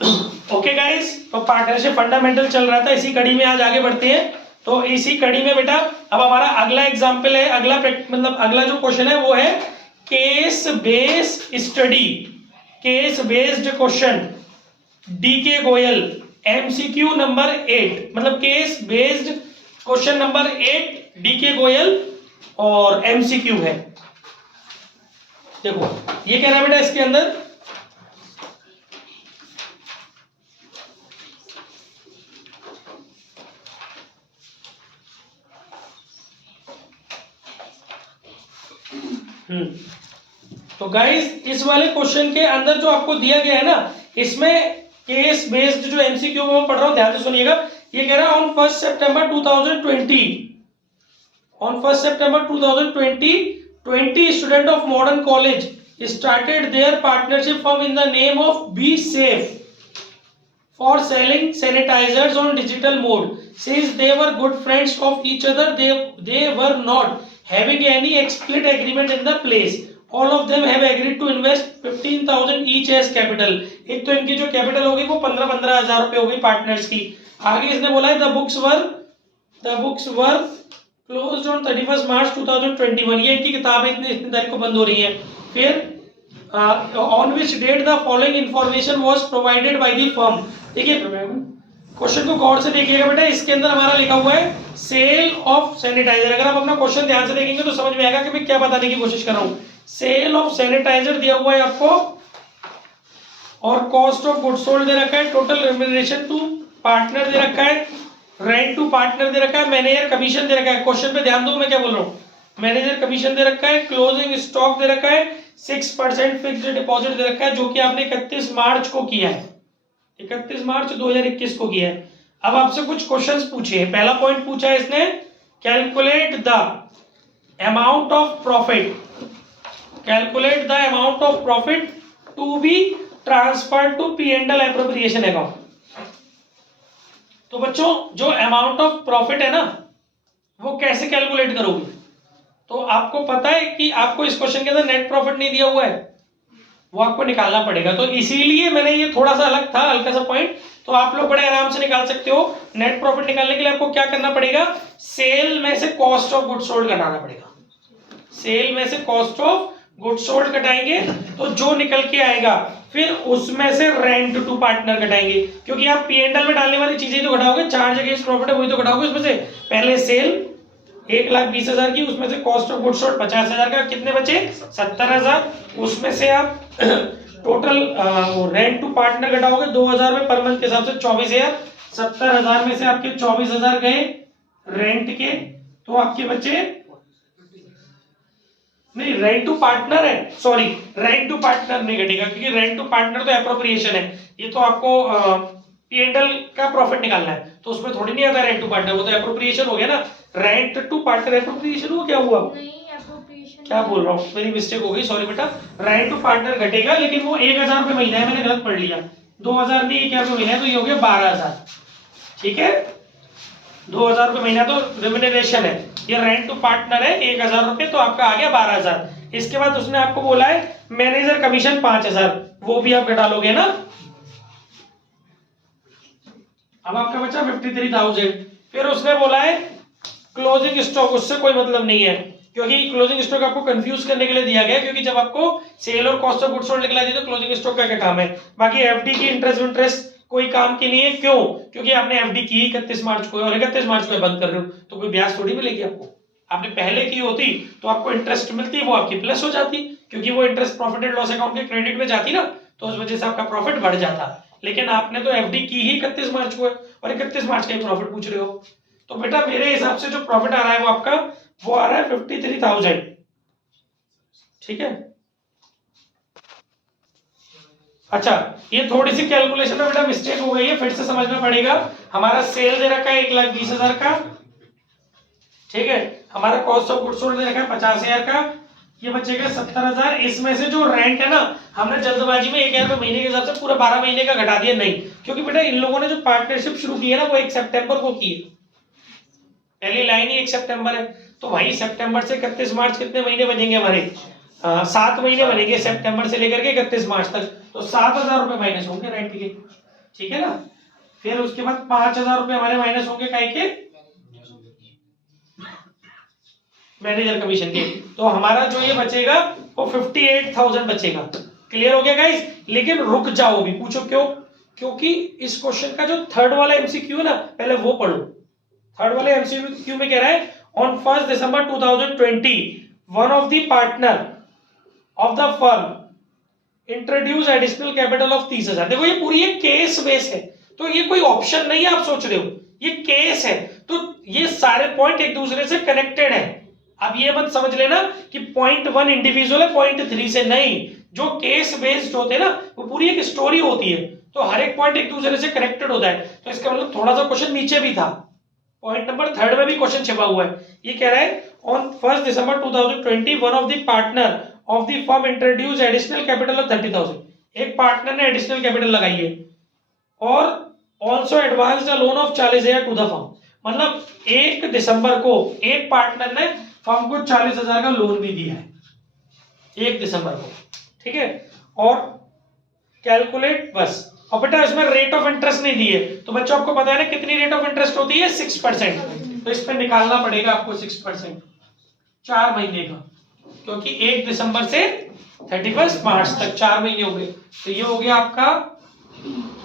Okay guys, तो partnership fundamental चल रहा था, इसी कड़ी में आज आगे बढ़ते हैं। तो इसी कड़ी में बेटा अब हमारा अगला एग्जाम्पल है, अगला जो क्वेश्चन है वो है case based study, case based question, DK Goyal, MCQ number 8, मतलब case based question number 8 DK Goyal और एमसीक्यू है। देखो ये कह रहा है बेटा इसके अंदर तो गाइस इस वाले क्वेश्चन के अंदर जो आपको दिया गया है ना, इसमें केस बेस्ड जो एमसीक्यू मैं पढ़ रहा हूं, ध्यान से सुनिएगा। ये कह रहा है on 1 September 2020, on 1 September 2020 20 student of modern college started their partnership firm in the name of Be Safe for selling sanitizers on digital mode. Since they were good friends of each other, they were not having any explicit agreement in the place. All of them have agreed to invest 15,000 each as capital. एक तो इनकी जो capital होगी वो 15,000 रुपए होगी partners की। आगे इसने बोला है the books were closed on 31st March 2021. ये इनकी किताब है, इतनी तारीख को बंद हो रही है। फिर on which date the following information was provided by the firm. देखिए क्वेश्चन को गौर से देखिएगा बेटा, इसके अंदर हमारा लिखा हुआ है सेल ऑफ सैनिटाइजर। अगर आप अपना क्वेश्चन ध्यान से देखेंगे तो समझ में आएगा कि मैं क्या बताने की कोशिश कर रहा हूं। सेल ऑफ सैनिटाइजर दिया हुआ है आपको, और कॉस्ट ऑफ गुड्स सोल्ड दे रखा है, टोटल रेम्यूनरेशन टू पार्टनर दे रखा है, रेंट टू पार्टनर दे रखा है, मैनेजर कमीशन दे रखा है। क्वेश्चन पे ध्यान दो मैं क्या बोल रहा हूँ, मैनेजर कमीशन दे रखा है, क्लोजिंग स्टॉक दे रखा है, 6% फिक्स्ड डिपॉजिट दे रखा है जो कि आपने 31 मार्च को किया है, 31 मार्च 2021 को किया है। अब आपसे कुछ क्वेश्चंस पूछे हैं। पहला पॉइंट पूछा है इसने, calculate the amount of profit, calculate the amount of profit to be transfer to P&L appropriation account. तो बच्चों जो अमाउंट ऑफ प्रॉफिट है ना वो कैसे कैलकुलेट करोगे, तो आपको पता है कि आपको इस क्वेश्चन के अंदर नेट प्रॉफिट नहीं दिया हुआ है, वो आपको निकालना पड़ेगा। तो इसीलिए मैंने ये थोड़ा सा अलग था, हल्का सा पॉइंट, तो आप लोग बड़े आराम से निकाल सकते हो। नेट प्रॉफिट निकालने के लिए आपको क्या करना पड़ेगा, सेल में से कॉस्ट ऑफ गुड्स सोल्ड घटाना पड़ेगा, सेल में से कॉस्ट ऑफ गुड्स सोल्ड घटाएंगे तो जो निकल के आएगा फिर उसमें से रेंट टू पार्टनर घटाएंगे, क्योंकि आप P&L में डालने वाली चीजें तो घटाओगे, चार्ज अगेंस्ट प्रॉफिट है वही तो घटाओगे। उसमें से पहले सेल 1,20,000 की, उसमें से कॉस्ट ऑफ गुड्स सोल्ड 50,000 का, कितने बचे 70,000, उसमें से आप टोटल रेंट टू पार्टनर घटाओगे 2,000 रुपए पर मंथ के हिसाब से 24,000, 70,000 में से आपके 24,000 गए रेंट के, तो आपके बचे नहीं, रेंट टू पार्टनर है, सॉरी रेंट टू पार्टनर नहीं घटेगा क्योंकि रेंट टू पार्टनर तो एप्रोप्रिएशन है, ये तो आपको P&L का प्रॉफिट निकालना है, तो उसमें थोड़ी नहीं आता रेंट टू पार्टनर, वो तो एप्रोप्रिएशन हो गया ना। रेंट टू पार्टनर एप्रोप्रिएशन हुआ, क्या हुआ नहीं एप्रोप्रिएशन, क्या बोल रहा हूँ, मेरी मिस्टेक हो गई, सॉरी बेटा। रेंट टू पार्टनर घटेगा लेकिन वो 1,000 रुपए महीना है, मैंने गलत पढ़ लिया, 2,000 नहीं 1,000 रुपए महीना है, तो ये हो गया 12,000, ठीक है। 2,000 रुपए महीना तो रेम्यूनरेशन है, ये रेंट टू पार्टनर है 1,000 रुपए, तो आपका आ गया 12,000। इसके बाद उसने आपको बोला है मैनेजर कमीशन 5,000, वो भी आप घटा लोगे ना, अब आपका बचा 53,000। फिर उसने बोला है क्लोजिंग स्टॉक, उससे कोई मतलब नहीं है क्योंकि क्लोजिंग स्टॉक आपको कंफ्यूज करने के लिए दिया गया है, क्योंकि जब आपको सेल और कॉस्ट ऑफ गुड्स सोल्ड निकला दी तो क्लोजिंग स्टॉक का क्या काम है। बाकी एफडी की इंटरेस्ट कोई काम की नहीं है, क्यों, क्योंकि आपने एफडी की 31 मार्च को और 31 मार्च को बंद कर रहे हो, तो कोई ब्याज थोड़ी मिलेगी आपको। आपने पहले की होती तो आपको इंटरेस्ट मिलती, वो आपकी प्लस हो जाती, क्योंकि वो interest profit and loss account के क्रेडिट में जाती ना, तो उस वजह से आपका प्रॉफिट बढ़ जाता। लेकिन आपने तो एफडी की ही 31 मार्च को है और 31 मार्च का ही प्रॉफिट पूछ रहे हो, तो बेटा मेरे हिसाब से जो प्रॉफिट आ रहा है वो आपका वो आ रहा है 53,000, ठीक है। अच्छा ये थोड़ी सी कैलकुलेशन में बेटा मिस्टेक हो गई है, फिर से समझना पड़ेगा। हमारा सेल दे रखा है 1,20,000 का, ठीक है, हमारा कॉस्ट ऑफ गुड्स सोल्ड दे रखा है 50,000 का, ये बचेगा 70,000। इसमें से जो रेंट है ना, हमने जल्दबाजी में 1,000 रुपए महीने के हिसाब से पूरा 12 महीने का घटा दिया, नहीं, क्योंकि बेटा इन लोगों ने जो पार्टनरशिप शुरू की है ना वो 1 सितंबर को की है, पहली लाइन ही 1 सितंबर है, तो वही सितंबर से 31 मार्च कितने महीने बनेंगे हमारे, 7 महीने बनेंगे सितंबर से लेकर के 31 मार्च तक, तो 7,000 रुपए माइनस होंगे रेंट के। ठीक है ना। फिर उसके बाद 5,000 रुपये हमारे माइनस होंगे काय के, मैनेजर कमीशन के। तो हमारा जो ये बचेगा वो 58,000 बचेगा। क्लियर हो गया गाइस। लेकिन रुक जाओ भी, पूछो क्यों, क्योंकि इस क्वेश्चन का जो थर्ड वाला एमसीक्यू ना पहले वो पढ़ो। थर्ड वाले एमसीक्यू में कह रहा है on 1 December 2020 one of the partner of the firm introduce additional capital of 30,000। देखो ये पूरी एक केस बेस है, तो ये कोई ऑप्शन नहीं है आप सोच रहे हो, ये केस है। तो ये सारे पॉइंट एक दूसरे से कनेक्टेड है। अब ये मत समझ लेना कि पॉइंट 1 इंडिविजुअल है पॉइंट 3 से, नहीं। जो केस बेस्ड होते हैं ना वो पूरी एक स्टोरी होती है, तो हर एक पॉइंट एक दूसरे से कनेक्टेड होता है। तो इसका मतलब थोड़ा सा क्वेश्चन नीचे भी था, पॉइंट नंबर 3 में भी क्वेश्चन छिपा हुआ है। ये कह रहा है on 1 December 2020 one of the partner of the firm introduce additional capital of 30,000। एक पार्टनर ने एडिशनल कैपिटल लगाई है और also advance loan of 40,000 to the firm. मतलब 1 दिसंबर को एक पार्टनर ने फर्म को 40,000 का लोन भी दिया है 1 दिसंबर को, ठीक है। और कैलकुलेट बस, और बेटा इसमें रेट ऑफ इंटरेस्ट नहीं दी है, तो बच्चों आपको पता है ना कितनी रेट ऑफ इंटरेस्ट होती है, 6%। तो इस पर निकालना पड़ेगा आपको 6% 4 महीने का, क्योंकि 1 दिसंबर से 31 मार्च तक 4 महीने हो गए। तो ये हो गया आपका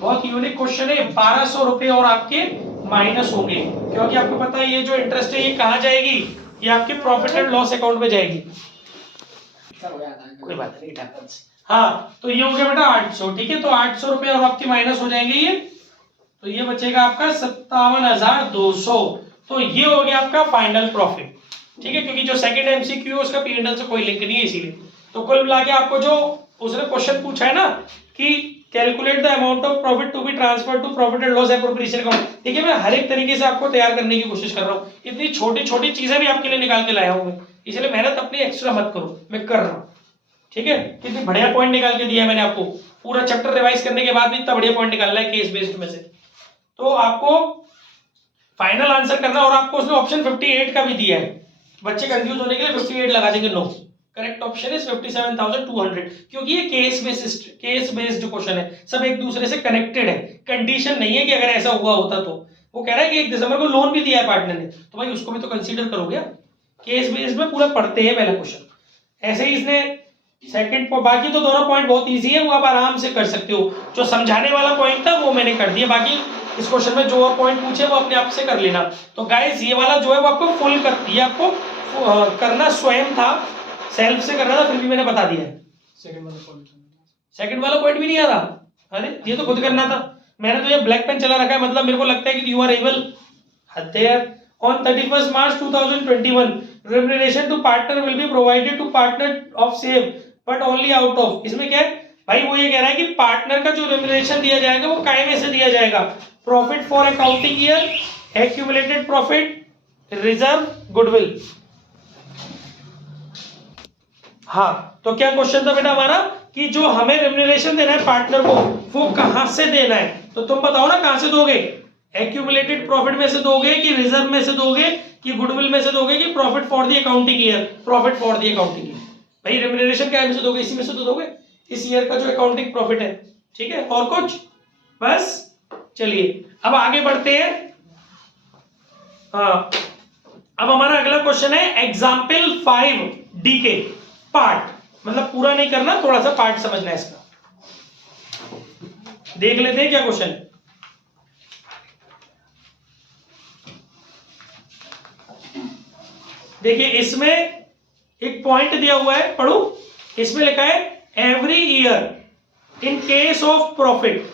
बहुत यूनिक क्वेश्चन है। 1200 रुपए और आपके माइनस होंगे, क्योंकि आपको पता है ये जो इंटरेस्ट है ये कहाँ जाएगी, ये आपके प्रॉफिट एंड लॉस अकाउंट में जाएगी। कोई बात नहीं, हाँ। तो ये हो गया बेटा 800, ठीक है। तो 800 रुपए और आपके माइनस हो जाएंगे ये, तो ये बचेगा आपका 57,200। तो ये हो गया आपका फाइनल प्रॉफिट, ठीक है। क्योंकि जो सेकंड एमसीक्यू है उसका पी&एल से कोई लिंक नहीं है, इसीलिए। तो कुल मिला के आपको जो उसने क्वेश्चन पूछा है ना कि calculate the amount of profit to be transfer to profit and loss appropriation account. देखिए मैं हर एक तरीके से आपको तैयार करने की कोशिश कर रहा हूँ, इतनी छोटी छोटी चीजें भी आपके लिए निकाल के लाया हूँ, इसलिए मेहनत अपनी एक्स्ट्रा मत करो, मैं कर रहा हूँ, ठीक है। कितनी बढ़िया पॉइंट निकाल के दिया है मैंने आपको, पूरा चैप्टर रिवाइज करने के बाद भी इतना बढ़िया पॉइंट निकालना है केस बेस्ड में से। तो आपको फाइनल आंसर करना, और आपको उसने ऑप्शन 58 का भी दिया है, बच्चे कंफ्यूज होने के लिए 58 लगा देंगे, नो। करेक्ट ऑप्शन इज 57,200, क्योंकि ये केस बेस्ड क्वेश्चन है, सब एक दूसरे से कनेक्टेड है। कंडीशन नहीं है कि अगर ऐसा हुआ होता तो, वो कह रहा है कि 1 दिसंबर को लोन भी दिया है पार्टनर ने, तो भाई उसको भी तो कंसीडर करोगे। केस बेस्ड में पूरा पढ़ते हैं पहला क्वेश्चन, ऐसे ही इसने सेकंड। बाकी तो दोनों पॉइंट बहुत इजी है, वो आप आराम से कर सकते हो। जो समझाने वाला पॉइंट था वो मैंने कर दिया, बाकी इस क्वेश्चन में जो और पॉइंट पूछे वो अपने आप से कर लेना। तो गाइस ये वाला जो है वो आपको फुल कर, ये आपको करना स्वयं था, सेल्फ से करना था, फिर भी मैंने बता दिया है। सेकंड वाला पॉइंट भी नहीं आ रहा, अरे ये तो खुद करना था, मैंने तो ये ब्लैक पेन चला रखा है, मतलब मेरे को लगता है कि you are able. There on 31 March 2021 remuneration to partner will be provided to partner of same but only out of, इसमें क्या है भाई, वो ये कह रहा है कि पार्टनर का जो रेम्यूनरेशन दिया जाएगा वो काय में से दिया जाएगा, profit for accounting year, accumulated profit, reserve, goodwill. हाँ, तो क्या क्वेश्चन था बेटा हमारा कि जो हमें रेम्यूनरेशन देना है पार्टनर को वो कहां से देना है, तो तुम बताओ ना कहां से दोगे, एक्यूमुलेटेड प्रॉफिट में से दोगे कि रिजर्व में से दोगे कि गुडविल में से दोगे कि profit for the accounting year, profit for the accounting year. भाई रेम्यूनरेशन क्या में से दोगे, इसी में से तो दोगे, इस ईयर का जो अकाउंटिंग प्रॉफिट है, ठीक है। और कुछ बस, चलिए अब आगे बढ़ते हैं। हाँ, अब हमारा अगला क्वेश्चन है एग्जाम्पल 5D के पार्ट, मतलब पूरा नहीं करना, थोड़ा सा पार्ट समझना है इसका। देख लेते हैं क्या क्वेश्चन है। देखिए इसमें एक पॉइंट दिया हुआ है, पढ़ो। इसमें लिखा है every year in case of profit,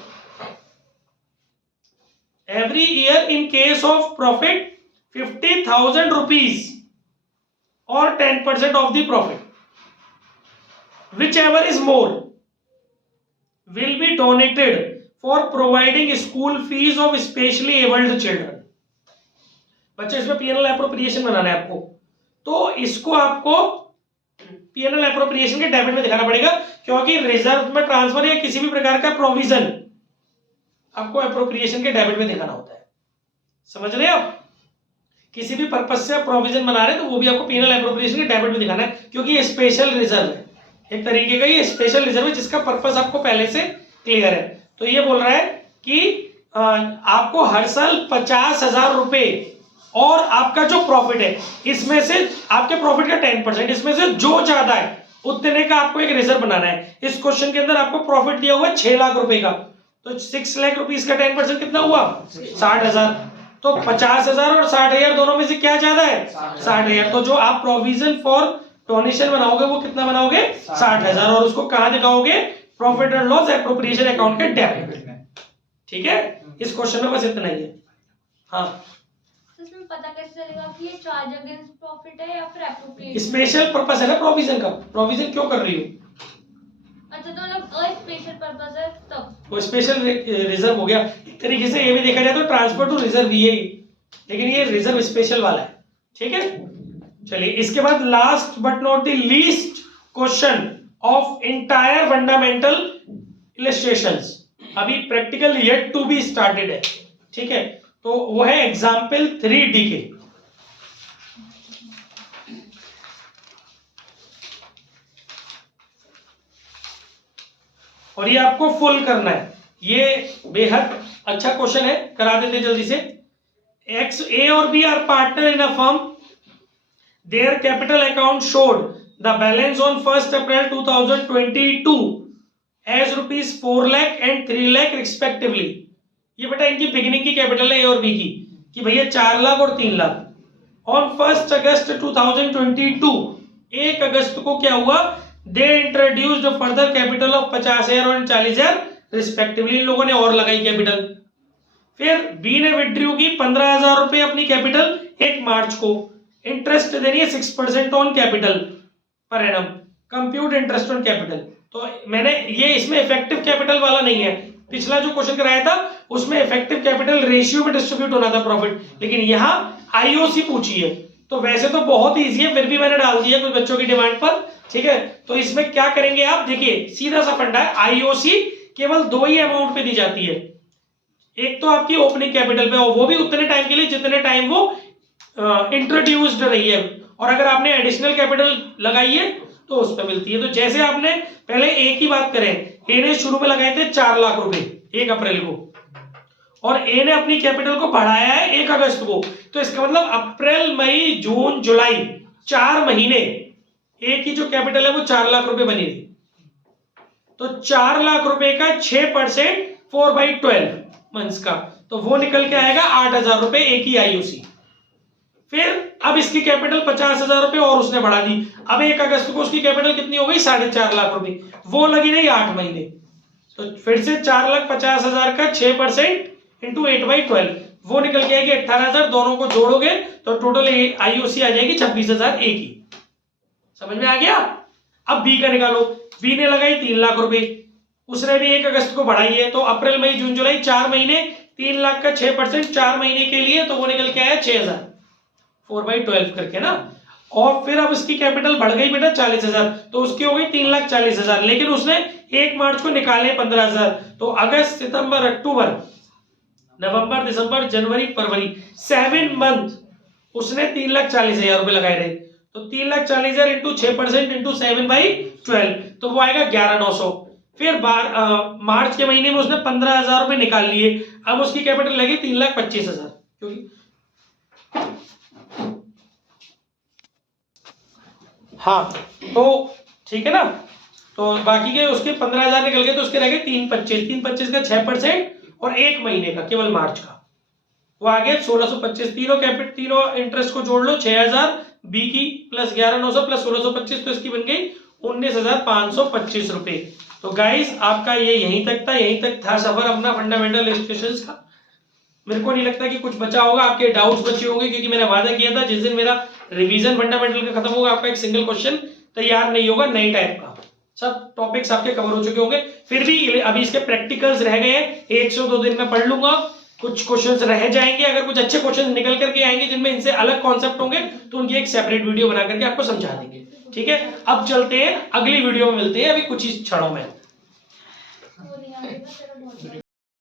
every year in case of profit 50,000 rupees और 10% of the profit, whichever is more will be donated for providing school fees of specially abled children। बच्चे इसमें पीएनएल एप्रोप्रिएशन बनाना है आपको, तो इसको आपको PNL appropriation के debit में दिखाना पड़ेगा, क्योंकि रिजर्व में ट्रांसफर या किसी भी प्रकार का प्रोविजन आपको एप्रोप्रिएशन के डेबिट में दिखाना होता है। समझ रहे आप, किसी भी पर्पज से प्रोविजन बना रहे हैं तो वो भी आपको पीएनएल एप्रोप्रिएशन के डेबिट में दिखाना है, क्योंकि ये स्पेशल रिजर्व है, एक तरीके का ये स्पेशल रिजर्व है जिसका पर्पस आपको पहले से क्लियर है। तो ये बोल रहा है कि आपको हर साल 50,000 रुपए और आपका जो प्रॉफिट है इसमें से आपके प्रॉफिट का 10%, इसमें से जो ज्यादा है उतने का आपको एक रिजर्व बनाना है। इस क्वेश्चन के अंदर आपको प्रॉफिट दिया हुआ है 6 लाख रुपए का, तो 6 लाख रुपीस का 10% कितना हुआ 60,000। तो 50,000 और 60,000 दोनों में से क्या ज्यादा है 60,000। तो जो आप प्रोविजन फॉर डोनेशन बनाओगे वो कितना बनाओगे 60,000 और उसको कहां दिखाओगे profit and loss appropriation account के डेबिट। ठीक है, इस क्वेश्चन में बस इतना ही है। हाँ, इसमें पता कैसे चलेगा कि ये चार्ज अगेंस्ट प्रॉफिट है या फिर एप्रोप्रिएशन? स्पेशल पर्पस है ना प्रोविजन का, प्रोविजन क्यों कर रही हो? अच्छा, तो मतलब स्पेशल पर्पस है तब वो स्पेशल रिजर्व हो गया। एक तरीके से ये भी देखा जाए तो ट्रांसफर टू रिजर्व ही है, लेकिन ये रिजर्व स्पेशल वाला है। ठीक है, चलिए इसके बाद last but not the least question of entire fundamental illustrations, अभी practical yet to be started है। ठीक है, तो वो है एग्जाम्पल 3D के। और ये आपको फुल करना है, ये बेहद अच्छा क्वेश्चन है, करा देते जल्दी से। एक्स ए और B are partner in a firm, their capital account showed the balance on 1 April 2022 as rupees 4 lakh and 3 lakh respectively. ये बेटा इनकी बिगिनिंग की कैपिटल है ए और बी की, कि भैया 4 लाख और 3 लाख। ऑन 1 अगस्त 2022, 1 अगस्त को क्या हुआ, they introduced further capital of 50,000 और 40,000 रिस्पेक्टिवली, इन लोगों ने और लगाई कैपिटल। फिर बी ने विड्रॉ की 15,000 रुपए अपनी कैपिटल 1 मार्च को, इंटरेस्ट देनी है 6% on capital per annum, compute interest on capital. तो मैंने ये इसमें इफेक्टिव कैपिटल वाला नहीं है, पिछला जो क्वेश्चन कराया था उसमें इफेक्टिव कैपिटल रेशियो में डिस्ट्रीब्यूट होना था प्रॉफिट, लेकिन यहाँ आईओसी पूछी है। तो वैसे तो बहुत इजी है, फिर भी मैंने डाल दिया कुछ बच्चों की डिमांड पर। ठीक है, तो इसमें क्या करेंगे आप, देखिए सीधा सा फंडा है, आईओसी केवल 2 ही अमाउंट पे दी जाती है। एक तो आपकी ओपनिंग कैपिटल पे, और वो भी उतने टाइम के लिए जितने टाइम वो इंट्रोड्यूस्ड रही है, और अगर आपने एडिशनल कैपिटल लगाई है तो उस पर मिलती है। तो जैसे आपने पहले ए की बात करें, ए ने शुरू में लगाए थे 4 लाख रुपए 1 अप्रैल को, और ए ने अपनी कैपिटल को बढ़ाया है 1 अगस्त को, तो इसका मतलब अप्रैल मई जून जुलाई 4 महीने ए की जो कैपिटल है वो 4 लाख रुपए बनी रही। तो 4 लाख रुपए का 6% 4/12 मंथ्स का, तो वो निकल के आएगा 8,000 रुपए ए की आईओसी। फिर अब इसकी कैपिटल 50,000 रुपए और उसने बढ़ा दी, अब 1 अगस्त को उसकी कैपिटल कितनी हो गई 4.5 लाख रुपए, वो लगी रही 8 महीने। तो फिर से 4,50,000 का 6% इंटू 8/12, वो निकल के आएगी 18,000, दोनों को जोड़ोगे तो टोटल आईओसी आ जाएगी 26,000 ए की। समझ में आ गया? अब बी का निकालो, बी ने लगाई 3 लाख रुपए, उसने भी 1 अगस्त को बढ़ाई है, तो अप्रैल मई जून जुलाई 4 महीने, 3 लाख का 6% 4 महीने के लिए, तो वो निकल के आया 6,000 4/12 करके ना। और फिर अब इसकी कैपिटल बढ़ गई बेटा 40,000, तो उसकी हो गई 3,40,000, लेकिन उसने 1 मार्च को निकाले 15,000, तो अगस्त सितंबर अक्टूबर नवंबर दिसंबर जनवरी फरवरी 7 मंथ उसने 3,40,000 रुपए लगाए रहे। तो 3,40,000 इंटू 6% इंटू 7/12, तो वो आएगा 11,900। फिर मार्च के महीने में उसने 15,000 रुपए निकाल लिए, अब उसकी कैपिटल लगी 3,25,000, क्योंकि हाँ, तो ठीक है ना। तो बाकी के उसके 15,000 निकल गए, तो उसके रह गए 3,25 का 6% और 1 महीने का केवल मार्च का, वो आ गया 1,625। तीनों इंटरेस्ट को जोड़ लो, 6,000 बी की प्लस 11,900 प्लस 1,625, तो इसकी बन गई 19,525 रुपए। तो गाइस आपका ये यहीं तक था, यहीं तक था सफर अपना फंडामेंटल इलस्ट्रेशंस का। मेरे को नहीं लगता कि कुछ बचा होगा, आपके डाउट्स बचे होंगे, क्योंकि मैंने वादा किया था जिस दिन मेरा रिवीजन फंडामेंटल का खत्म होगा आपका एक सिंगल क्वेश्चन तैयार नहीं होगा नई टाइप का, सब टॉपिक्स आपके कवर हो चुके होंगे। फिर भी अभी इसके प्रैक्टिकल्स रह गए हैं, 1 से 2 दिन में पढ़ लूंगा, कुछ क्वेश्चंस रह जाएंगे, अगर कुछ अच्छे क्वेश्चंस निकल करके आएंगे जिनमें इनसे अलग कॉन्सेप्ट होंगे तो उनकी एक सेपरेट वीडियो बना करके आपको समझा देंगे। ठीक है, अब चलते हैं अगली वीडियो में मिलते हैं अभी कुछ ही क्षणों में।